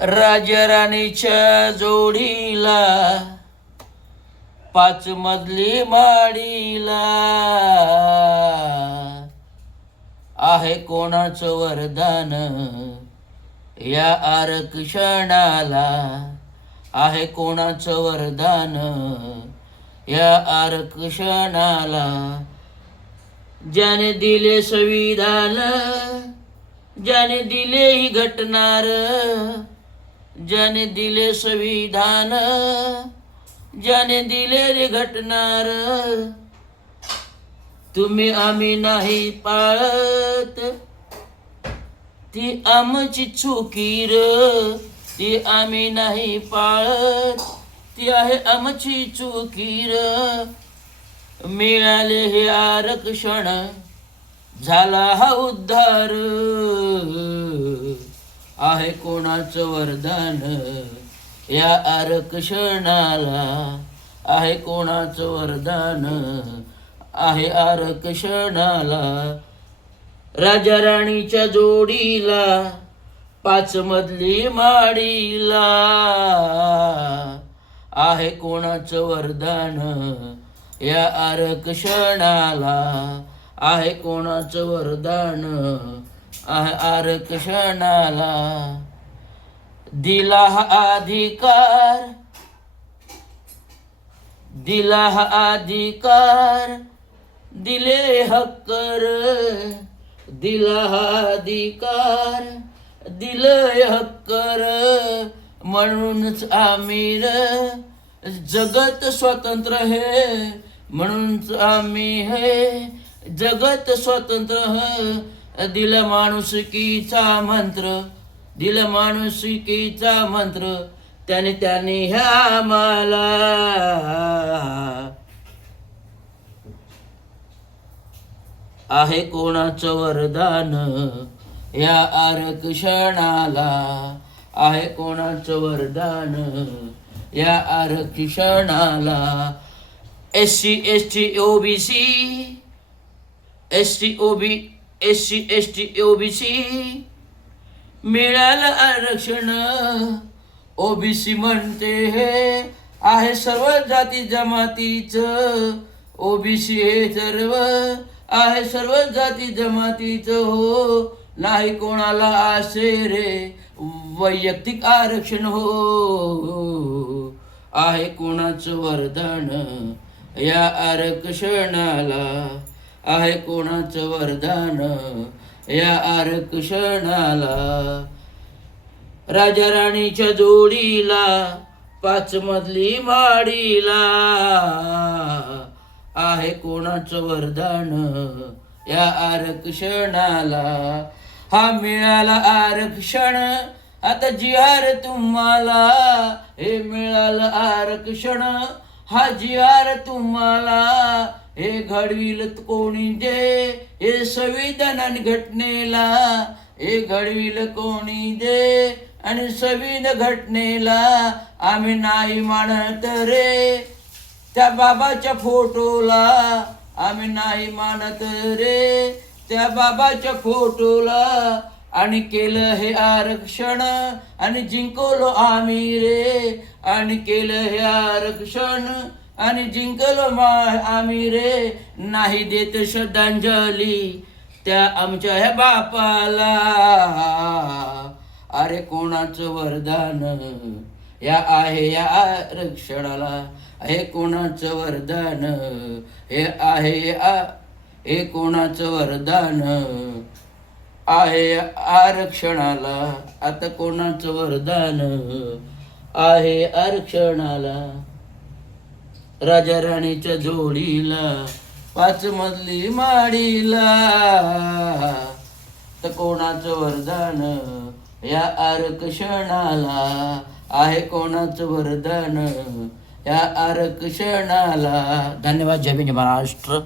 राजाराणीच्या जोडीला 5 मजली माडीला आहे कोणाचं वरदान या आरक्षणाला, आहे कोणाचं वरदान या आरक्षणाला. ज्याने दिले संविधान, ज्याने दिले ही घटनार, ज्याने दिले संविधान, ज्याने दिले रे घटनार. तुम्ही आम्ही नाही पाळत ती आमची चुकीर, ती आम्ही नाही पाळत ती आहे आमची चुकीर. मिळाले हे आरक्षण झाला हा उद्धार, आहे कोणाचं वरदान या आरक्षणाला, आहे कोणाचं वरदान आहे आरक्षणाला. राजा राणीच्या जोडीला 5 मजली माडीला आहे कोणाचं वरदान या आरक्षणाला, आहे कोणाचं वरदान आहे आरक्षणाला. दिला हा अधिकार, दिला हा अधिकार, दिले हक्कर, दिला हा अधिकार, दिले हक्कर. म्हणूनच आम्ही जगत स्वतंत्र है, म्हणूनच आम्ही है जगत स्वतंत्र है. दिला माणुसकीचा मंत्र, दिला माणुसकीचा मंत्र, त्याने त्याने ह्या मला. आहे कोणाचं वरदान या आरक्षणाला, आहे कोणाचं वरदान या आरक्षणाला. SC ST OBC, SC ST OBC मिळालं आरक्षण. OBC म्हणते हे आहे सर्व जाती जमातीचं, OBC हे सर्व आहे सर्व जाती जमातीचं. हो नाही कोणाला असे रे वैयक्तिक आरक्षण. हो आहे कोणाचं वरदान या आरक्षणाला, आहे कोणाचं वरदान या आरक्षणाला. राजा राणीच्या जोडीला 5 मजली माडीला आहे कोणाचं वरदान या आरक्षणाला. हा मिळाला आरक्षण आता जिहार तुम्हाला, हे मिळालं आरक्षण हा जिहार तुम्हाला. हे घडविल कोणी दे हे संविधान आणि घटनेला, हे घडविल कोणी दे आणि संविधान घटनेला. आम्ही नाही मानत रे त्या बाबाच्या फोटोला, आम्ही नाही मानत रे त्या बाबाच्या फोटोला. आणि केलं हे आरक्षण आणि जिंकलो आम्ही रे, आणि केलं हे आरक्षण आणि जिंकलो आम्ही रे. नाही देत श्रद्धांजली त्या आमच्या ह्या बापाला. अरे कोणाचं वरदान या आहे या आरक्षणाला, हे कोणाचं वरदान हे आहे हे कोणाचं वरदान आहे आरक्षणाला. आता कोणाचं वरदान आहे आरक्षणाला. राजा राणीच्या जोडीला 5 मजली माडीला, तर कोणाचं वरदान या आरक्षणाला, आहे कोणाचं वरदान या आरक्षणाला. धन्यवाद. जय हिंद महाराष्ट्र.